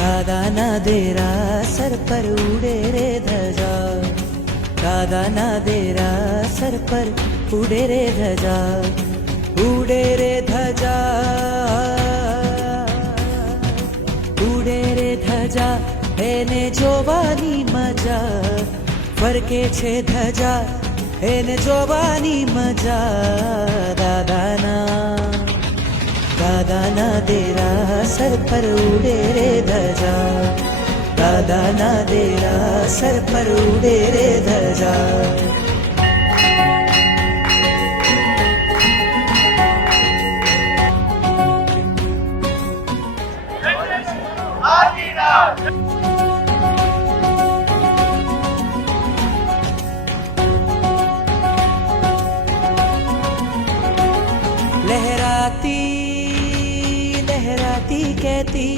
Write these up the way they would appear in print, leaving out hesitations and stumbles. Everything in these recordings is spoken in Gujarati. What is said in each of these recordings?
दादा ना देरा सर पर उड़े रे ध्वजा, दादा ना देरा सर पर उड़े रे ध्वजा, उड़े रे ध्वजा, उड़े रे ध्वजा, એને જોવાની મજા ફરકે છે ધજા, એને જોવાની મજા દાદાના દેરા સર પર ઉડે રે ધજા, દાદાના દેરા સર પર ઉડે રે ધજા. लहराती लहराती कहती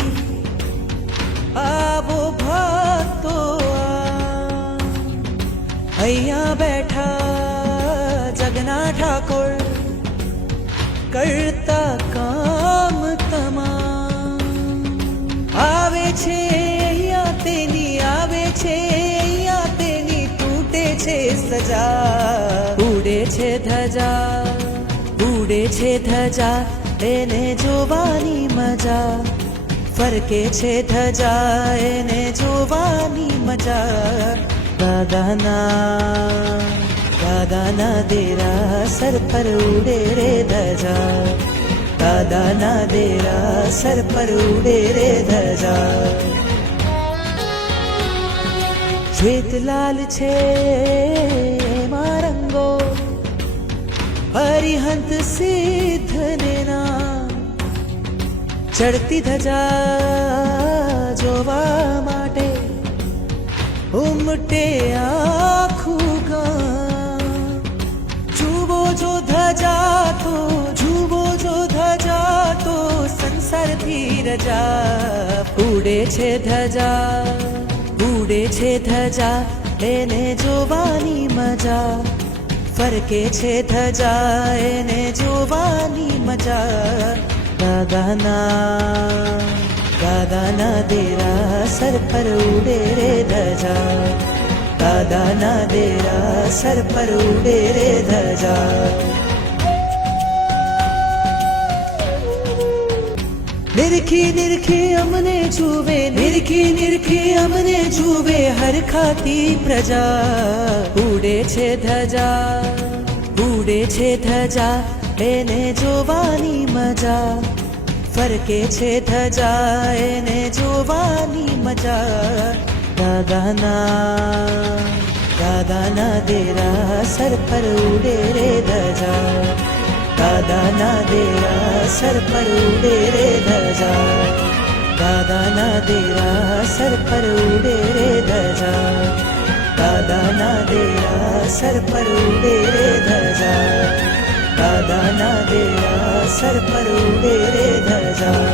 आवो भक्तो અહીંયા बैठा जगना ठाकुर करता काम તમામ આવે છે અહીંયા તેની આવે છે અહીંયા તેની તૂટે છે સજા, ઉડે છે ધજા, ઉડે છે ધજા, એને જોવાની મજા ફરકે છે ધજા, એને જોવાની મજા દાદાના દેરા સર પર ઉડે રે ધજા, દાદાના દેરા સર પર ઉડે રે ધજા. શ્વેત લાલ છે એમાં રંગો હરિહંત સિદ્ધને નામ, ચડતી ધજા જોવા માટે ઉમટે આખું ગામ. જુઓ જો ધજા તો જુઓ જો ધજા તો સંસારથી રજા, ઉડે છે ધજા, ઉડે છે ધજા, એને જોવાની મજા ફરકે છે ધજા, એને જોવાની મજા દાદાના દેરા સર પર ઉડે રે ધજા, દાદાના દેરા સર પર ઉડે રે ધજા. નિરખી નિરખી અમને જુએ, નિરખી નિરખી અમને જુએ હર ખાતી પ્રજા, ઉડે છે ધજા, ઉડે છે ધજા, એને જોવાની મજા ફરકે છે ધજા, એને જોવાની મજા દાદાના દેરા સર પર ઉડે રે ધજા, દાદાના દેરા સર પર ઉડે રે ધજા, દાદાના દેરા સર પર ઉડે રે ધજા, દાદાના દેરા સર પર ઉડે રે ધજા, દાદાના દેરા સર પર ઉડે રે ધજા.